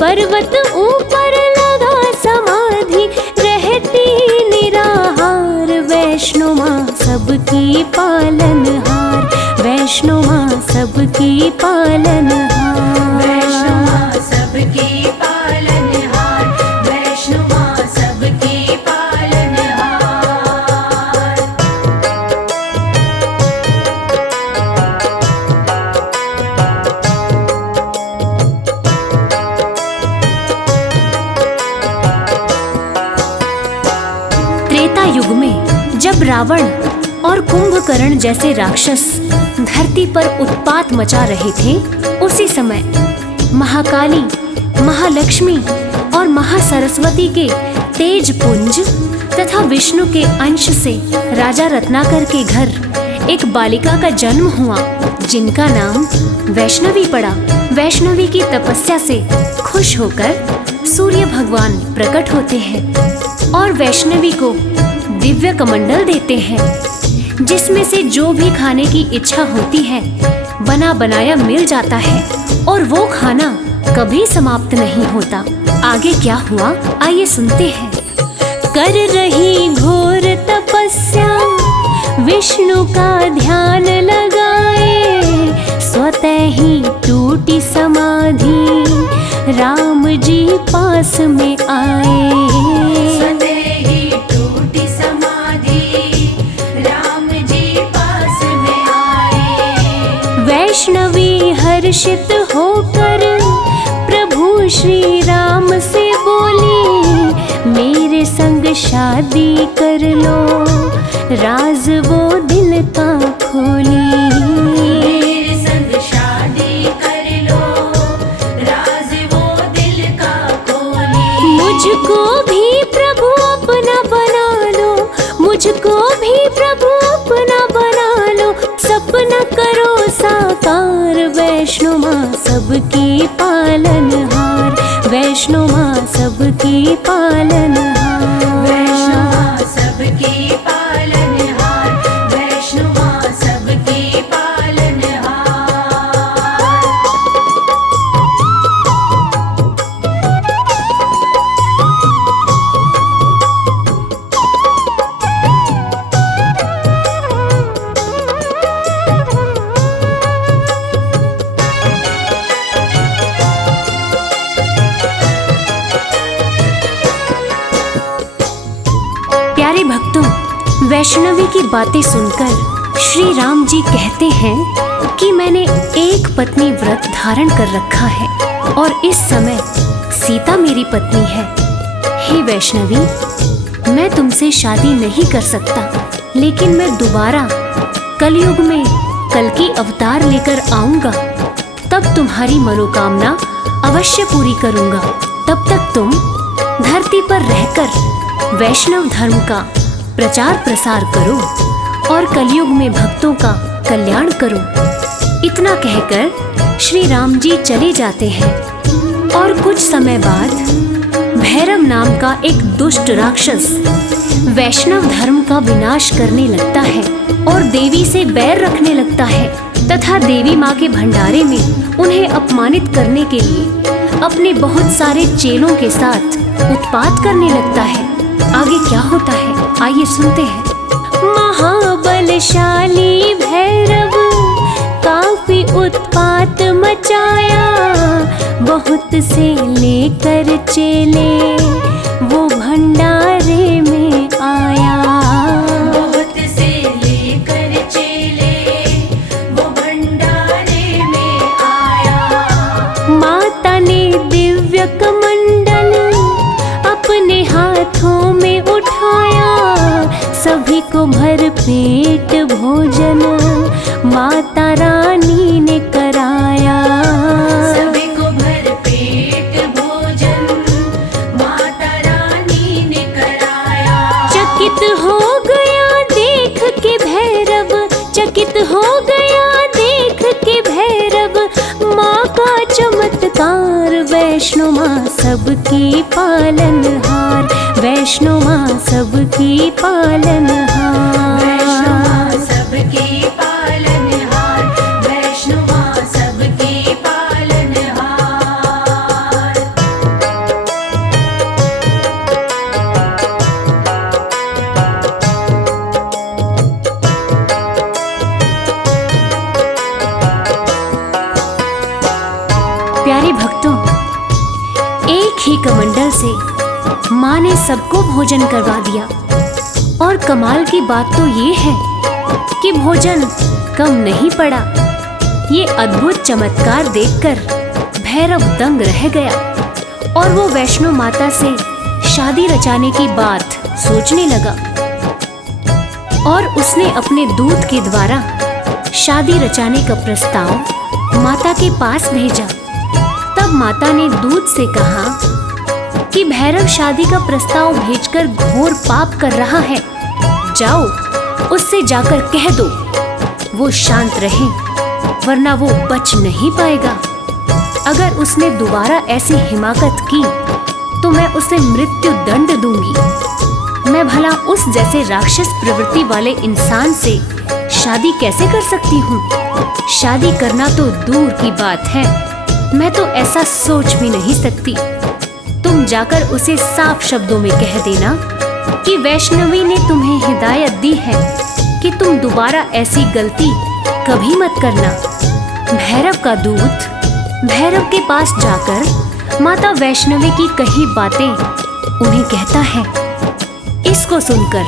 पर्वत ऊपर लगा समाधि रहती निराहार। वैष्णो माँ सबकी पालनहार, वैष्णो माँ सबकी पालनहार। वैष्णो माँ सबकी पालनहार, वैष्णो माँ सबकी पालनहार। त्रेता युग में जब रावण और कुंभकर्ण जैसे राक्षस धरती पर उत्पात मचा रहे थे, उसी समय महाकाली, महालक्ष्मी और महासरस्वती के तेज पुंज तथा विष्णु के अंश से राजा रत्नाकर के घर एक बालिका का जन्म हुआ, जिनका नाम वैष्णवी पड़ा। वैष्णवी की तपस्या से खुश होकर सूर्य भगवान प्रकट होते हैं और वैष्णवी को दिव्य कमंडल देते हैं, जिसमें से जो भी खाने की इच्छा होती है बना बनाया मिल जाता है और वो खाना कभी समाप्त नहीं होता। आगे क्या हुआ, आइए सुनते हैं। कर रही घोर तपस्या विष्णु का ध्यान लगाए। स्वतः ही टूटी समाधि राम जी पास में आए। स्वतः ही टूटी समाधि राम जी पास में आए। वैष्णवी हर्षित होकर प्रभु श्री राम से बोली, मेरे संग शादी कर लो, राज वो दिल का खोली। मेरे संग शादी कर लो, राज वो दिल का खोली। मुझको भी प्रभु अपना बना लो, मुझको भी प्रभु अपना बना लो, सपना करो साकार। वैष्णो माँ सबकी पालनहार, वैष्णवी की बातें सुनकर श्री राम जी कहते हैं कि मैंने एक पत्नी व्रत धारण कर रखा है और इस समय सीता मेरी पत्नी है। हे वैष्णवी, मैं तुमसे शादी नहीं कर सकता, लेकिन मैं दोबारा कलयुग में कल्कि अवतार लेकर आऊंगा। तब तुम्हारी मनोकामना अवश्य पूरी करूंगा। तब तक तुम धरती पर रहकर वैष्णव धर्म का प्रचार प्रसार करो और कलयुग में भक्तों का कल्याण करो। इतना कहकर श्री राम जी चले जाते हैं और कुछ समय बाद भैरव नाम का एक दुष्ट राक्षस वैष्णव धर्म का विनाश करने लगता है और देवी से बैर रखने लगता है तथा देवी माँ के भंडारे में उन्हें अपमानित करने के लिए अपने बहुत सारे चेलों के साथ उत्पात करने लगता है। आगे क्या होता है आइए सुनते हैं। महाबलशाली भैरव काफी उत्पात मचाया, बहुत से लेकर चेले वो भंडारे में आया। बहुत से लेकर चेले वो भंडारे में आया। माता ने दिव्य कमंडल अपने हाथों में उठाया, सभी को भर पेट भोजन माता रानी ने कराया। सभी को भर पेट भोजन माता रानी ने कराया। चकित हो गया देख के भैरव, चकित हो गया देख के भैरव, माँ का चमत्कार। वैष्णो माँ सबकी पालनहार, वैष्णो माँ सबकी पालनहार। वैष्णो माँ सबकी पालनहार, वैष्णो माँ सबकी पालनहार। प्यारे भक्तों, एक ही कमंडल से माँ ने सबको भोजन करवा दिया और कमाल की बात तो ये है कि भोजन कम नहीं पड़ा। ये अद्भुत चमत्कार देखकर भैरव दंग रह गया और वो वैष्णो माता से शादी रचाने की बात सोचने लगा और उसने अपने दूत के द्वारा शादी रचाने का प्रस्ताव माता के पास भेजा। तब माता ने दूत से कहा कि भैरव शादी का प्रस्ताव भेजकर घोर पाप कर रहा है, जाओ उससे जाकर कह दो वो शांत रहे, वरना वो बच नहीं पाएगा। अगर उसने दोबारा ऐसी हिमाकत की तो मैं उसे मृत्यु दंड दूंगी। मैं भला उस जैसे राक्षस प्रवृत्ति वाले इंसान से शादी कैसे कर सकती हूँ? शादी करना तो दूर की बात है, मैं तो ऐसा सोच भी नहीं सकती। तुम जाकर उसे साफ शब्दों में कह देना कि वैष्णवी ने तुम्हें हिदायत दी है कि तुम दोबारा ऐसी गलती कभी मत करना। भैरव का दूत भैरव के पास जाकर माता वैष्णवी की कही बातें उन्हें कहता है। इसको सुनकर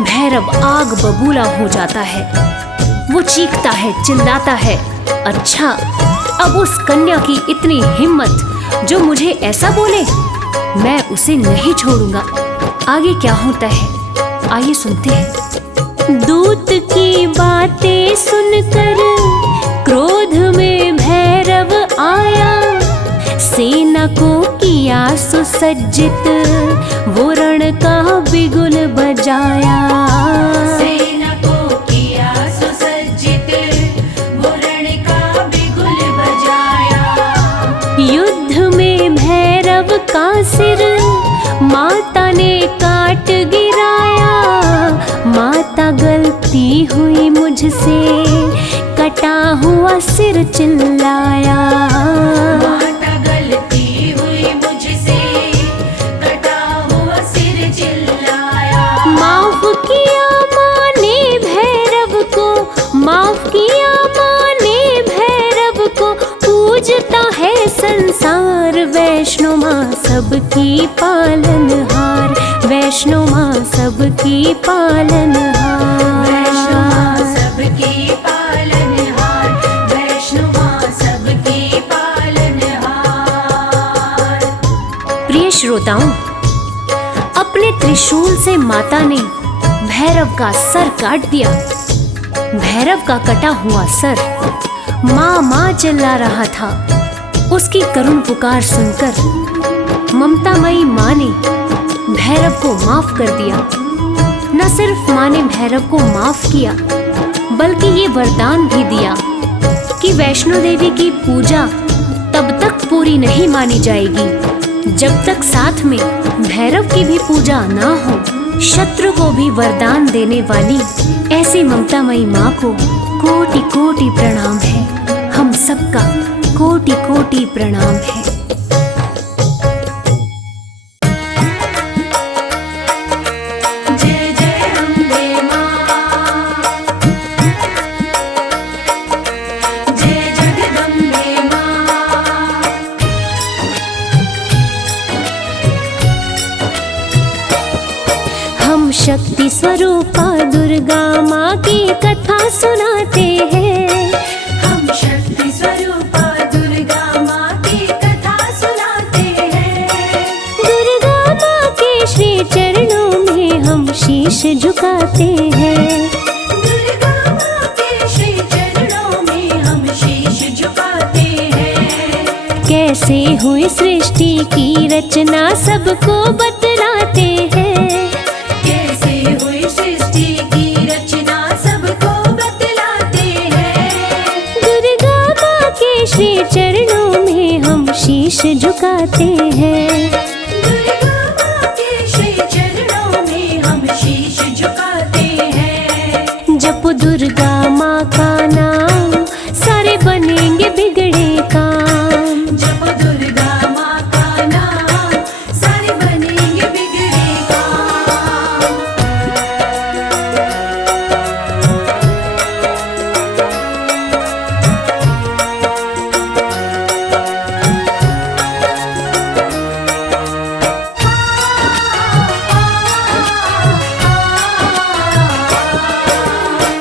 भैरव आग बबूला हो जाता है। वो चीखता है, चिल्लाता है, अच्छा अब उस कन्या की इतनी हिम्मत जो मुझे ऐसा बोले, मैं उसे नहीं छोड़ूंगा। आगे क्या होता है आइए सुनते हैं। दूत की बातें सुनकर क्रोध में भैरव आया, सेना को किया सुसज्जित, वो रण का बिगुल बजाया। सेना को किया सुसज्जित, वो रण का बिगुल बजाया। युद्ध में भैरव का सिर माता ने काट गिराया, माता गलती हुई मुझसे, कटा हुआ सिर चिल्लाया। माता गलती हुई मुझसे, कटा हुआ सिर चिल्लाया। माफ किया माँ ने भैरव को, माफ किया माँ ने भैरव को, पूजता है संसार। वैष्णो माँ सबकी पालनहार, वैष्णो माँ सबकी सबकी पालनहार। वैष्णो माँ सबकी पालनहार, वैष्णो माँ सबकी पालनहार। प्रिय श्रोताओं, अपने त्रिशूल से माता ने भैरव का सर काट दिया। भैरव का कटा हुआ सर माँ माँ चिल्ला रहा था। उसकी करुण पुकार सुनकर ममतामयी माँ ने भैरव को माफ कर दिया। न सिर्फ माँ ने भैरव को माफ किया, बल्कि ये वरदान भी दिया कि वैष्णो देवी की पूजा तब तक पूरी नहीं मानी जाएगी जब तक साथ में भैरव की भी पूजा ना हो। शत्रु को भी वरदान देने वाली ऐसी ममतामयी माँ को कोटि कोटि प्रणाम है। हम सबका कोटि कोटि प्रणाम है। जय जय अम्बे माँ, जय जगदम्बे माँ। हम शक्ति स्वरूपा दुर्गा माँ की कथा सुनाते हैं। हम शक्ति स्वरूपा दुर्गा माँ की कथा सुनाते हैं। दुर्गा माँ के श्री चरणों में हम शीश झुकाते हैं। दुर्गा माँ के श्री चरणों में हम शीश झुकाते हैं। कैसे हुई सृष्टि की रचना सबको बतलाते हैं। कैसे हुई सृष्टि की रचना सबको बतलाते हैं। दुर्गा माँ के श्री चरणों में हम शीश झुकाते हैं। दुर्गा माँ के श्री चरणों में हम शीश झुकाते हैं। जप दुर्गा माँ का नाम सारे बनेंगे बिगड़े काम। जप दुर्गा माँ का नाम सारे बनेंगे बिगड़े काम।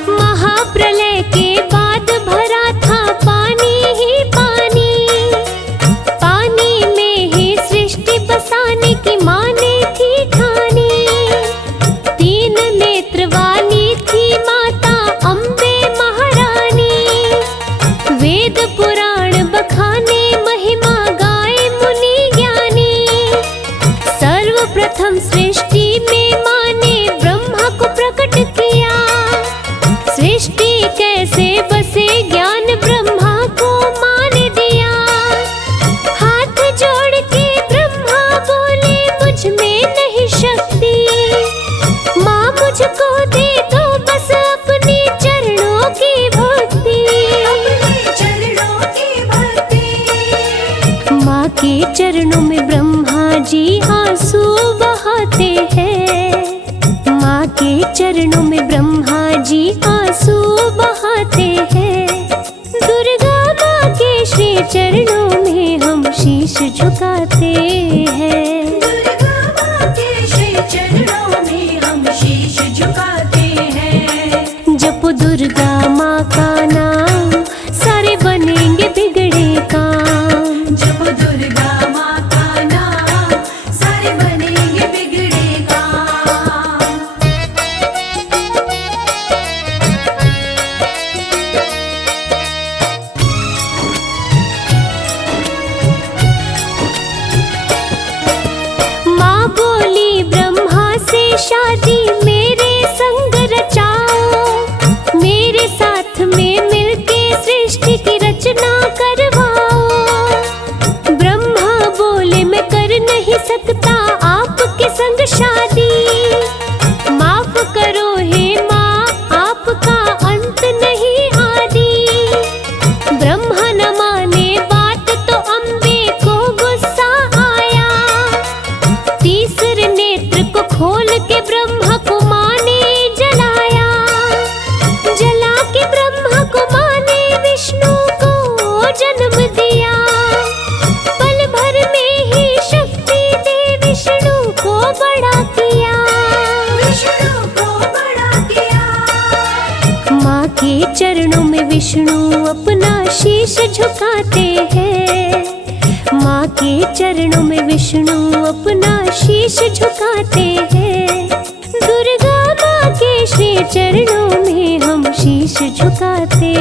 महाप्रलय के बाद भरा था पानी ही पानी। पानी में ही सृष्टि बसाने की माँ ने थी ठानी। 3 नेत्र वाली थी माता अम्बे महारानी। वेद पुराण बखाने महिमा गाए मुनि ज्ञानी। सर्वप्रथम सृष्टि में माँ ने ब्रह्मा को प्रकट किया। सृष्टि कैसे बसे ज्ञान ब्रह्मा को माँ ने दिया। हाथ जोड़ के ब्रह्मा बोले मुझ में नहीं शक्ति। माँ मुझको दे दो बस अपने चरणों की भक्ति। अपने चरणों की भक्ति। माँ के चरणों में ब्रह्मा जी आंसू बहाते हैं। माँ के चरणों में ब्रह्मा जी आंसू बहाते हैं। दुर्गा माँ के श्री चरणों में हम शीश झुकाते हैं। दुर्गा माँ के श्री चरणों में हम शीश झुकाते हैं। जप दुर्गा माँ का नाम सारे बनेंगे बिगड़े काम। जप दुर्गा माँ का नाम सारे बनेंगे बिगड़े काम। माँ बोली ब्रह्मा से शादी मेरे संग रचाओ। मेरे साथ में मिलके सृष्टि की रचना करवाओ। ब्रह्मा बोले मैं कर नहीं सकता आपके संग शादी। माफ करो हे माँ आपका अंत नहीं आदि। ब्रह्मा न माने बात तो अम्बे को गुस्सा आया। तीसरे नेत्र को खोल के ब्रह्मा को माँ ने जलाया। जला के ब्रह्मा को माँ ने विष्णु को जन्म दिया। पल भर में ही शक्ति दे विष्णु को बड़ा किया। विष्णु झुकाते हैं। माँ के चरणों में विष्णु अपना शीश झुकाते हैं। दुर्गा माँ के श्री चरणों में हम शीश झुकाते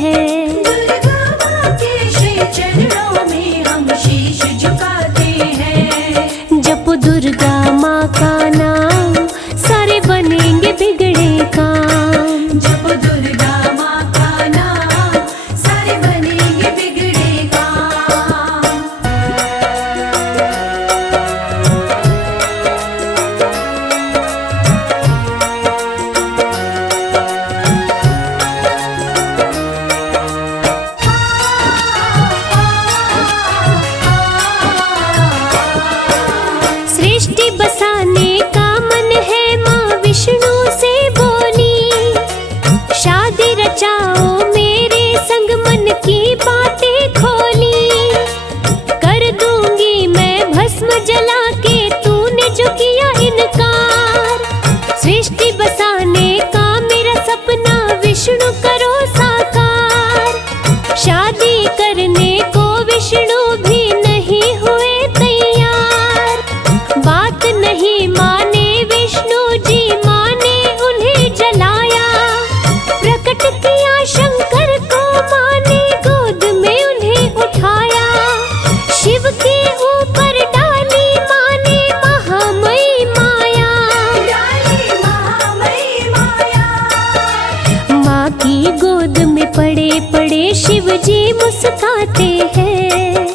हैं। दुर्गा माँ के श्री चरणों में हम शीश झुकाते हैं। जपो दुर्गा माँ का नाम, सारे बनेंगे बिगड़े काम। जप दुर्गा माँ का नाम, सारे बनेंगे बिगड़े काम। सृष्टि बसाने का मन है, माँ विष्णु से बोली। शादी रचाओ मेरे संग, मन की बातें खोली। कर दूंगी मैं भस्म जला के, तूने जो किया इनकार। सृष्टि बसाने का मेरा सपना विष्णु करो साकार। शादी करने को विष्णु भी नहीं हुए तैयार। बात नहीं माने विष्णु जी, माने उन्हें जलाया। प्रकट किया शंकर को, माने गोद में उन्हें उठाया। शिव के ऊपर डाली माने महामयी माया। डाली महामयी माया। माँ की गोद में पड़े पड़े शिव जी मुस्काते हैं।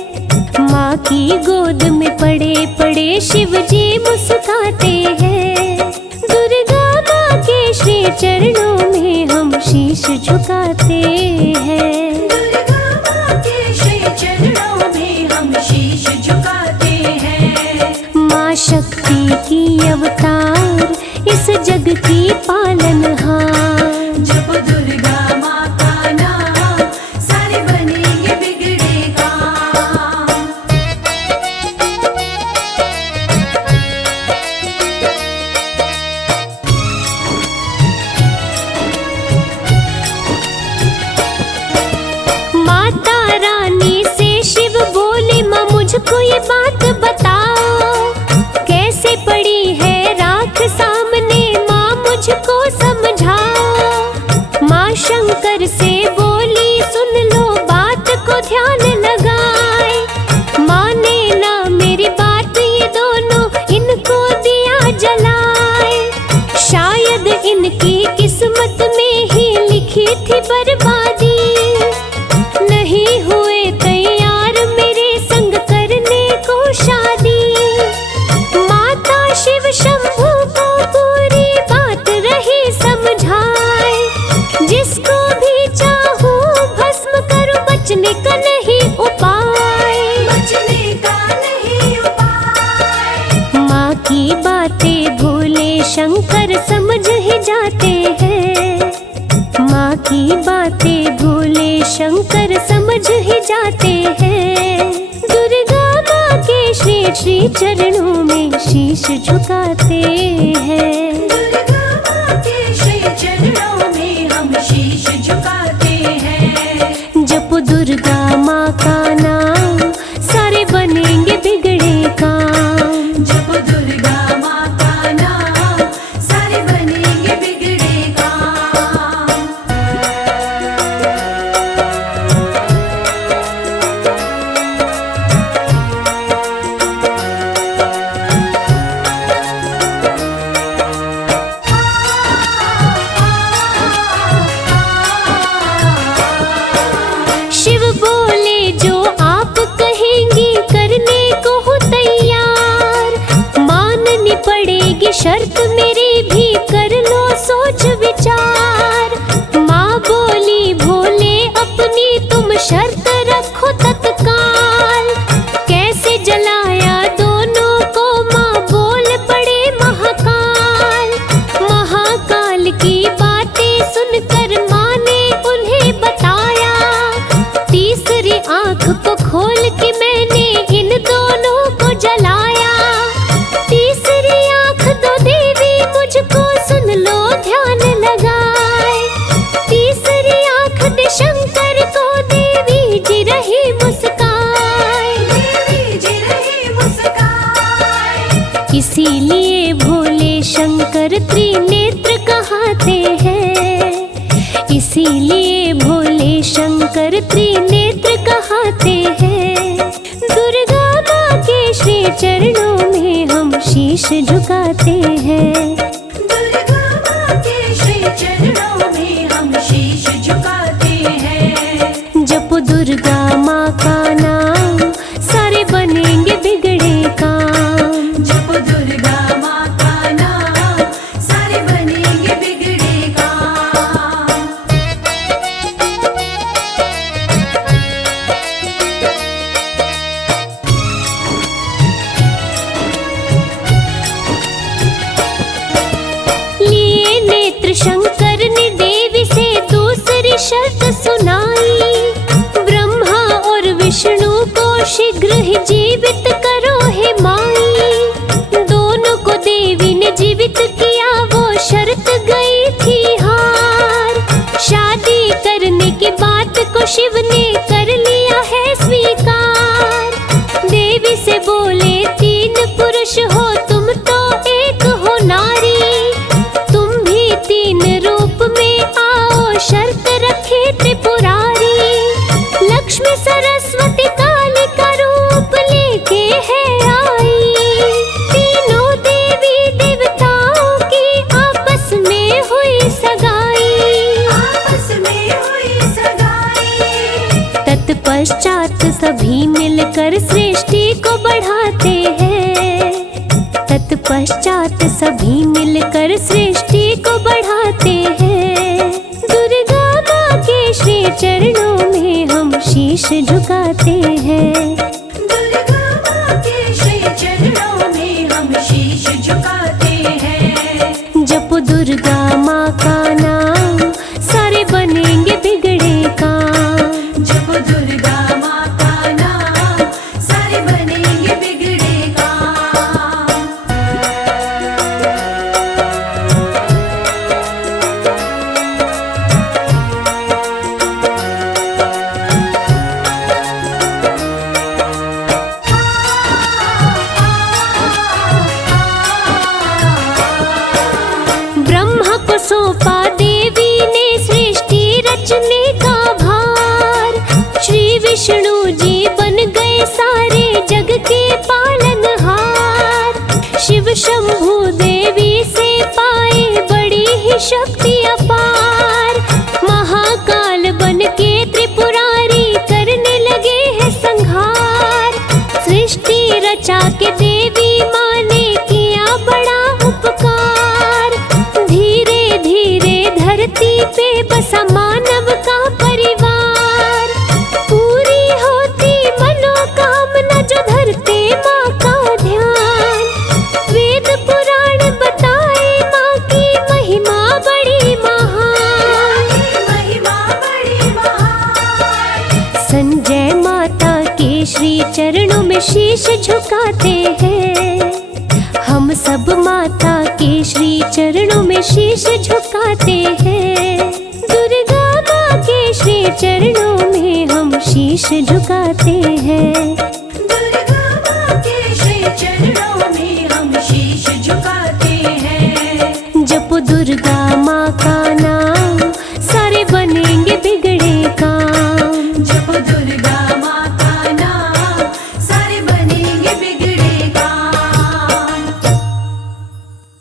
माँ की गोद में पड़े पड़े शिव जी मुस्काते हैं। दुर्गा माँ के श्री चरणों में हम शीश झुकाते हैं। दुर्गा माँ के श्री चरणों में हम शीश झुकाते हैं। माँ शक्ति की अवतार, इस जग की पालनहार। जप दुर्गा माँ का नाम, सारे बनेंगे बिगड़े काम। माता रानी से शिव बोले, माँ मुझको ये बात बताओ। कैसे पड़ी है राख सामने, माँ मुझको समझाओ। माँ शंकर से बोली, सुन लो बात को ध्यान लगाए। माने ना मेरी बात ये दोनों, इनको दिया जलाए। शायद इनकी किस्मत में ही लिखी थी बर्बादी। नहीं हुए तैयार मेरे संग करने को शादी। माता शिव शंभू को पूरी बात रही समझाए। जिसको भी चाहूं भस्म करूं, बचने का नहीं उपाय। बचने का नहीं उपाय। माँ की बातें भोले शंकर समझ ही जाते हैं। माँ की बातें भोले शंकर समझ ही जाते हैं। दुर्गा माँ के श्री श्री चरणों में शीश झुकाते हैं। दुर्गा माँ के श्री चरणों में हम शीश झुकाते हैं। जपो दुर्गा माँ का नाम, सारे बनेंगे बिगड़े काम। जप दुर्गा माँ का नाम, सारे बनेंगे बिगड़े काम। शिव बोले जो इसीलिए भोले शंकर त्रिनेत्र कहाते हैं। दुर्गा माँ के श्री चरणों में हम शीश झुकाते हैं। दुर्गा माँ के श्री चरणों में हम शीश झुकाते हैं। जपो दुर्गा माँ का नाम, सारे बनेंगे बिगड़े काम। जपो दुर्गा माँ का नाम, सारे बनेंगे बिगड़े काम। लिए नेत्र शंकर ने देवी से दूसरी शर्त सुनाई। ब्रह्मा और विष्णु को शीघ्र ही जीवित करो हे माई। दोनों को देवी ने जीवित किया, वो शर्त गई थी हार। शादी करने की बात को शिव ने कर लिया है स्वीकार। देवी से बोले तीन पुरुष हो तुम तो एक हो नारी। तुम भी तीन रूप में आओ, शर्त रखे त्रिपुरारी। लक्ष्मी सरस्वती काली का रूप लेके है आई। तीनों देवी देवताओं की आपस में हुई सगाई। आपस में हुई सगाई। तत्पश्चात सभी मिलकर सृष्टि को बढ़ाते हैं। तत्पश्चात सभी मिलकर सृष्टि को बढ़ाते हैं। दुर्गा माँ के श्री चरणों में हम शीश झुकाते हैं। दुर्गा माँ के श्री चरणों में हम शीश झुकाते हैं। जपो दुर्गा माँ का नाम, सारे बनेंगे बिगड़े काम। जपो दुर्गा माँ का नाम, सारे बनेंगे बिगड़े काम। ब्रह्मा को सौंपा देवी ने सृष्टि रचने का भार। श्री विष्णु जी बन गए सारे जग के पालनहार। शिव शंभु देवी से पाए बड़ी ही शक्ति अपार। महाकाल बन के त्रिपुरारी करने लगे हैं संहार। सृष्टि रचा के देवी माँ ने किया बड़ा उपकार। धीरे धीरे धरती पे बसा मानव का परिवार। पूरी होती मनोकामना जो धरते माँ का ध्यान। वेद पुराण बताए माँ की महिमा बड़ी महान। महिमा बड़ी महान। संजय माता के श्री चरणों में शीश झुकाते हैं। हम सब माता के श्री चरणों में शीश झुकाते हैं। दुर्गा माँ के श्री चरणों में हम शीश झुकाते हैं। दुर्गा माँ के श्री चरणों में हम शीश झुकाते हैं। जपो दुर्गा माँ का